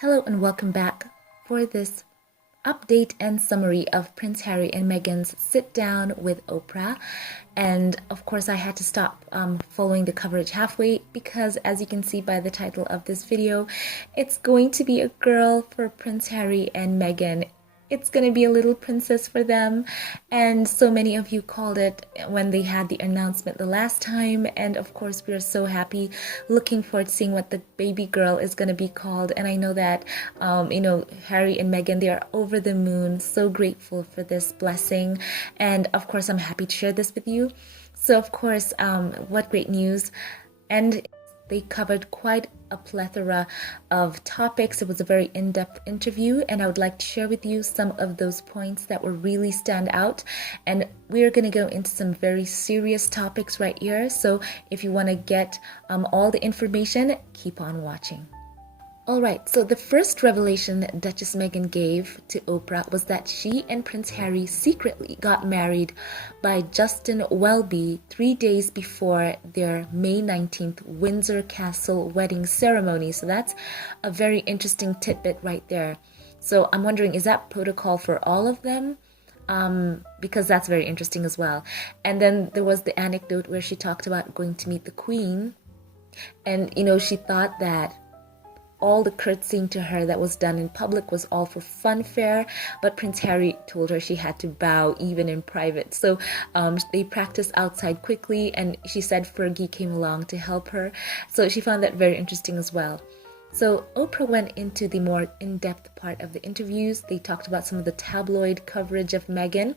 Hello and welcome back for this update and summary of Prince Harry and Meghan's sit down with Oprah. And of course I had to stop following the coverage halfway because, as you can see by the title of this video, it's going to be a girl for Prince Harry and Meghan. It's going to be a little princess for them, and so many of you called it when they had the announcement the last time. And of course we are so happy, looking forward to seeing what the baby girl is going to be called. And I know that Harry and Meghan, they are over the moon, so grateful for this blessing, and of course I'm happy to share this with you. So of course, what great news. And they covered quite a plethora of topics. It was a very in-depth interview, and I would like to share with you some of those points that will really stand out. And we're going to go into some very serious topics right here. So if you want to get all the information, keep on watching. Alright, so the first revelation Duchess Meghan gave to Oprah was that she and Prince Harry secretly got married by Justin Welby 3 days before their May 19th Windsor Castle wedding ceremony. So that's a very interesting tidbit right there. So I'm wondering, is that protocol for all of them? Because that's very interesting as well. And then there was the anecdote where she talked about going to meet the Queen, and she thought that all the curtsying to her that was done in public was all for funfair, but Prince Harry told her she had to bow even in private. So they practiced outside quickly, and she said Fergie came along to help her. So she found that very interesting as well. So Oprah went into the more in-depth part of the interviews. They talked about some of the tabloid coverage of Meghan,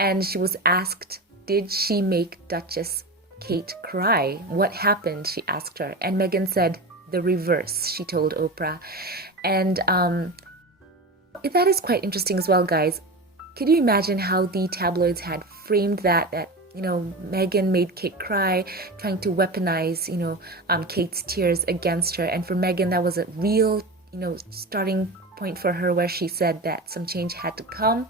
and she was asked, did she make Duchess Kate cry? What happened? She asked her, and Meghan said, the reverse, she told Oprah. And that is quite interesting as well, guys. Could you imagine how the tabloids had framed that Meghan made Kate cry, trying to weaponize Kate's tears against her. And for Meghan, that was a real starting point for her, where she said that some change had to come.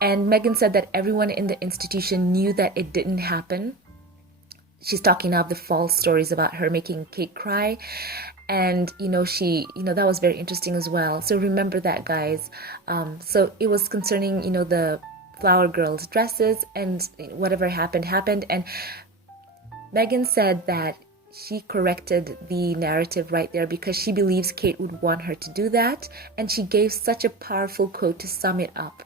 And Meghan said that everyone in the institution knew that it didn't happen. She's talking of the false stories about her making Kate cry. And, that was very interesting as well. So remember that, guys. So it was concerning, the flower girls' dresses, and whatever happened. And Meghan said that she corrected the narrative right there because she believes Kate would want her to do that. And she gave such a powerful quote to sum it up.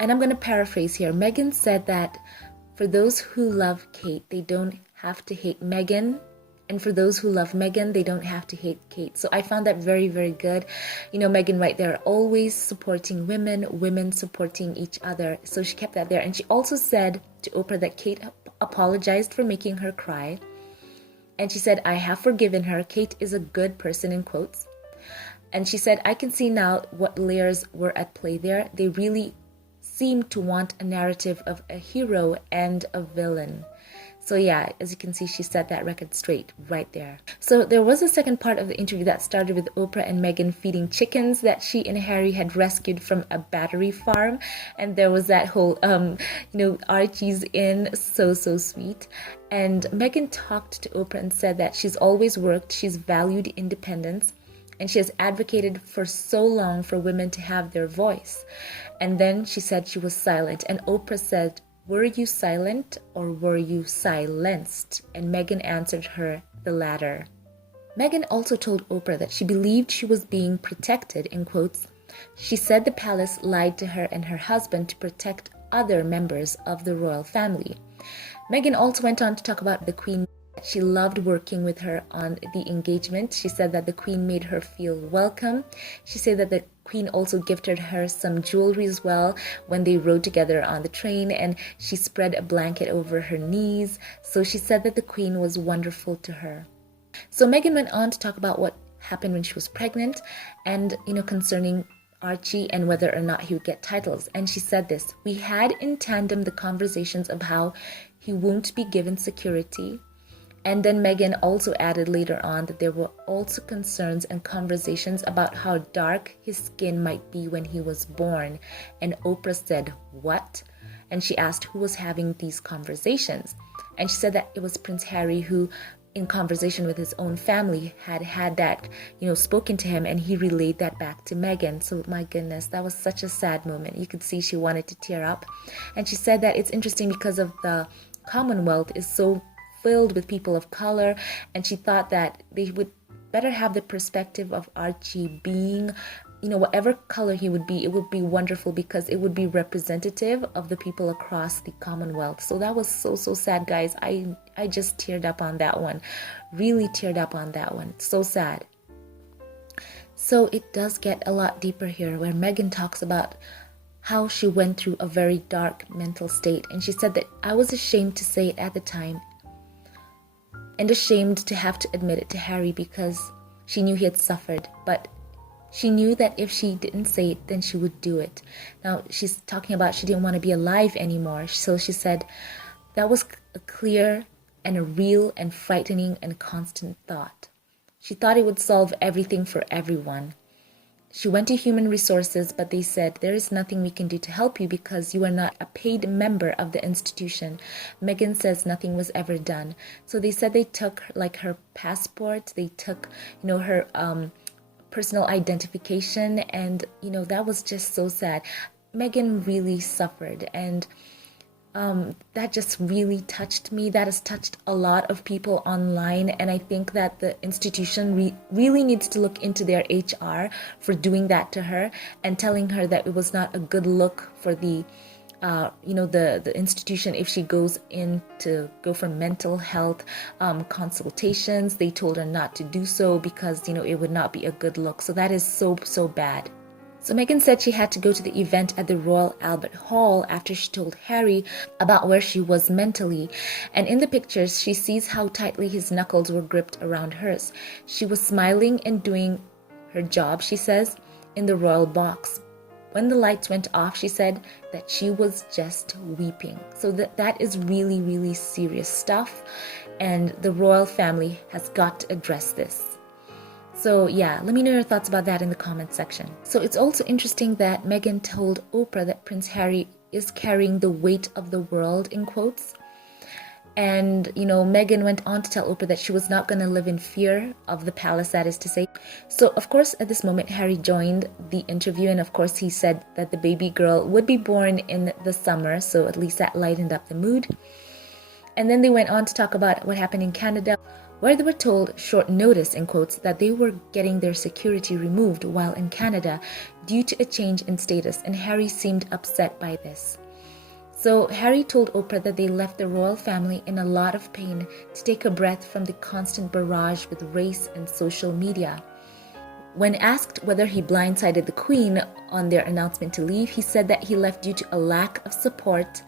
And I'm going to paraphrase here. Meghan said that for those who love Kate, they don't have to hate Meghan. And for those who love Meghan, they don't have to hate Kate. So I found that very, very good. Meghan right there, always supporting women supporting each other. So she kept that there. And she also said to Oprah that Kate apologized for making her cry. And she said, I have forgiven her. Kate is a good person, in quotes. And she said, I can see now what layers were at play there. They really seemed to want a narrative of a hero and a villain. So yeah, as you can see, she set that record straight right there. So there was a second part of the interview that started with Oprah and Meghan feeding chickens that she and Harry had rescued from a battery farm. And there was that whole, Archie's in, so sweet. And Meghan talked to Oprah and said that she's always worked, she's valued independence, and she has advocated for so long for women to have their voice. And then she said she was silent. And Oprah said, were you silent or were you silenced? And Meghan answered her, the latter. Meghan also told Oprah that she believed she was being protected, in quotes. She said the palace lied to her and her husband to protect other members of the royal family. Meghan also went on to talk about the Queen. She loved working with her on the engagement. She said that the Queen made her feel welcome. She said that the Queen also gifted her some jewelry as well when they rode together on the train, and she spread a blanket over her knees. So she said that the Queen was wonderful to her. So Meghan went on to talk about what happened when she was pregnant, and concerning Archie and whether or not he would get titles. And she said this: we had in tandem the conversations of how he won't be given security. And then Meghan also added later on that there were also concerns and conversations about how dark his skin might be when he was born. And Oprah said, what? And she asked who was having these conversations. And she said that it was Prince Harry who in conversation with his own family had that, spoken to him, and he relayed that back to Meghan. So my goodness, that was such a sad moment. You could see she wanted to tear up. And she said that it's interesting because of the Commonwealth is so filled with people of color, and she thought that they would better have the perspective of Archie being, whatever color he would be, it would be wonderful because it would be representative of the people across the Commonwealth. So that was so sad, guys. I just teared up on that one. Really teared up on that one. So sad. So it does get a lot deeper here, where Meghan talks about how she went through a very dark mental state. And she said that I was ashamed to say it at the time, and ashamed to have to admit it to Harry, because she knew he had suffered. But she knew that if she didn't say it, then she would do it. Now, she's talking about she didn't want to be alive anymore. So she said that was a clear and a real and frightening and constant thought. She thought it would solve everything for everyone. She went to human resources, but they said, there is nothing we can do to help you because you are not a paid member of the institution. Meghan says nothing was ever done. So they said they took her passport, they took, her personal identification, and that was just so sad. Meghan really suffered, and that just really touched me. That has touched a lot of people online, and I think that the institution really needs to look into their HR for doing that to her and telling her that it was not a good look for the the institution. If she goes in to go for mental health consultations, they told her not to do so because it would not be a good look. So that is so bad. So Meghan said she had to go to the event at the Royal Albert Hall after she told Harry about where she was mentally. And in the pictures, she sees how tightly his knuckles were gripped around hers. She was smiling and doing her job, she says, in the royal box. When the lights went off, she said that she was just weeping. So that is really serious stuff. And the royal family has got to address this. So yeah, let me know your thoughts about that in the comment section. So it's also interesting that Meghan told Oprah that Prince Harry is carrying the weight of the world, in quotes. And, Meghan went on to tell Oprah that she was not going to live in fear of the palace, that is to say. So, of course, at this moment, Harry joined the interview. And, of course, he said that the baby girl would be born in the summer. So at least that lightened up the mood. And then they went on to talk about what happened in Canada, where they were told, short notice, in quotes, that they were getting their security removed while in Canada due to a change in status. And Harry seemed upset by this. So Harry told Oprah that they left the royal family in a lot of pain to take a breath from the constant barrage with race and social media. When asked whether he blindsided the Queen on their announcement to leave, he said that he left due to a lack of support,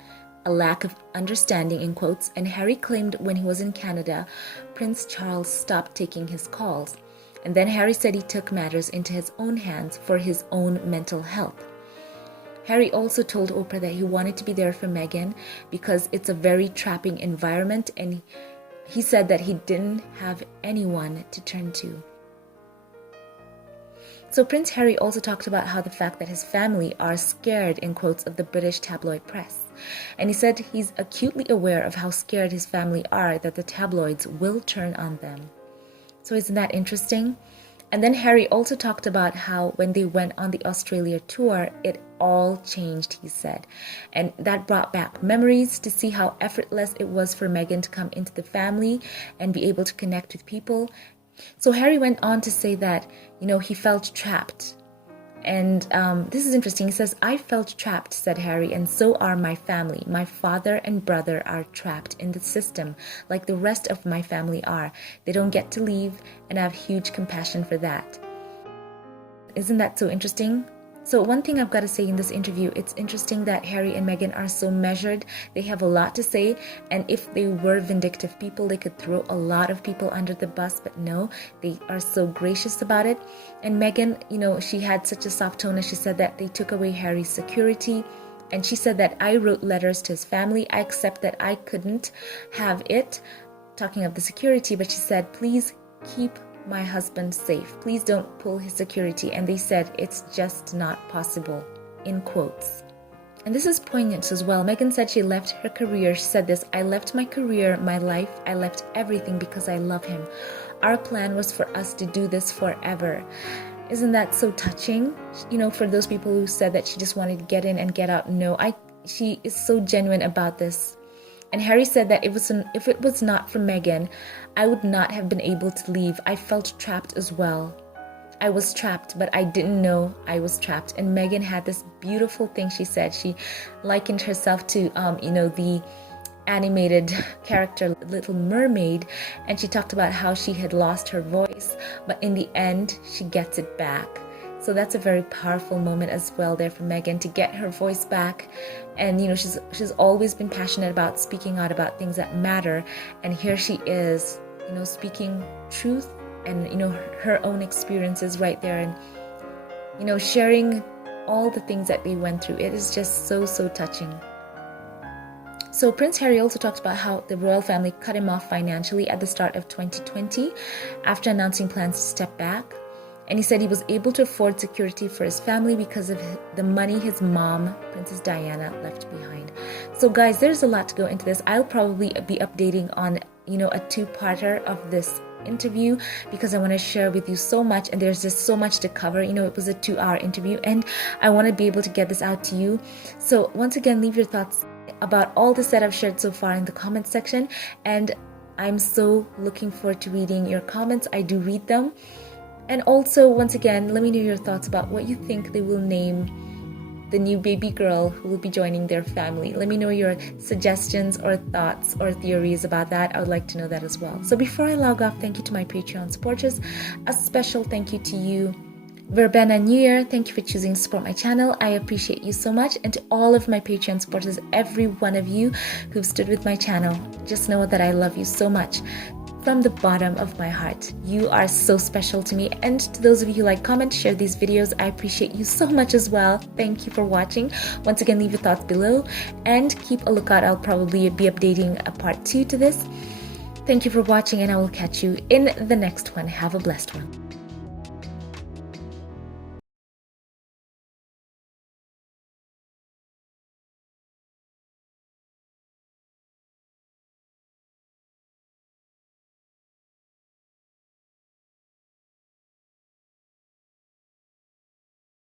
a lack of understanding, in quotes, and Harry claimed when he was in Canada, Prince Charles stopped taking his calls. And then Harry said he took matters into his own hands for his own mental health. Harry also told Oprah that he wanted to be there for Meghan because it's a very trapping environment, and he said that he didn't have anyone to turn to. So Prince Harry also talked about how the fact that his family are scared, in quotes, of the British tabloid press. And he said he's acutely aware of how scared his family are that the tabloids will turn on them. So isn't that interesting? And then Harry also talked about how when they went on the Australia tour, it all changed, he said. And that brought back memories to see how effortless it was for Meghan to come into the family and be able to connect with people. So Harry went on to say that, he felt trapped. And this is interesting. He says, I felt trapped, said Harry, and so are my family. My father and brother are trapped in the system like the rest of my family are. They don't get to leave, and I have huge compassion for that. Isn't that so interesting? So one thing I've got to say in this interview, it's interesting that Harry and Meghan are so measured. They have a lot to say, and if they were vindictive people, they could throw a lot of people under the bus, but no, they are so gracious about it. And Meghan, she had such a soft tone as she said that they took away Harry's security, and she said that I wrote letters to his family. I accept that I couldn't have it, talking of the security, but she said, please keep my husband safe. Please don't pull his security. And they said it's just not possible, in quotes. And this is poignant as well. Meghan said she left her career. She said this, "I left my career, my life, I left everything because I love him. Our plan was for us to do this forever." Isn't that so touching? You know, for those people who said that she just wanted to get in and get out. No, she is so genuine about this. And Harry said that if it was not for Meghan, I would not have been able to leave. I felt trapped as well. I was trapped, but I didn't know I was trapped. And Meghan had this beautiful thing she said. She likened herself to, the animated character Little Mermaid, and she talked about how she had lost her voice, but in the end, she gets it back. So that's a very powerful moment as well there for Meghan, to get her voice back. And she's always been passionate about speaking out about things that matter, and here she is, speaking truth and her own experiences right there, and sharing all the things that they went through. It is just so touching. So Prince Harry also talked about how the royal family cut him off financially at the start of 2020 after announcing plans to step back. And he said he was able to afford security for his family because of the money his mom, Princess Diana, left behind. So guys, there's a lot to go into this. I'll probably be updating on, a two-parter of this interview, because I want to share with you so much, and there's just so much to cover. It was a 2-hour interview, and I want to be able to get this out to you. So once again, leave your thoughts about all this that I've shared so far in the comments section, and I'm so looking forward to reading your comments. I do read them. And also, once again, let me know your thoughts about what you think they will name the new baby girl who will be joining their family. Let me know your suggestions or thoughts or theories about that. I would like to know that as well. So before I log off, thank you to my Patreon supporters. A special thank you to you, Verbena New Year. Thank you for choosing to support my channel. I appreciate you so much. And to all of my Patreon supporters, every one of you who've stood with my channel, just know that I love you so much. From the bottom of my heart, you are so special to me. And to those of you who like, comment, share these videos, I appreciate you so much as well. Thank you for watching. Once again, leave your thoughts below and keep a lookout. I'll probably be updating a part 2 to this. Thank you for watching, and I will catch you in the next one. Have a blessed one.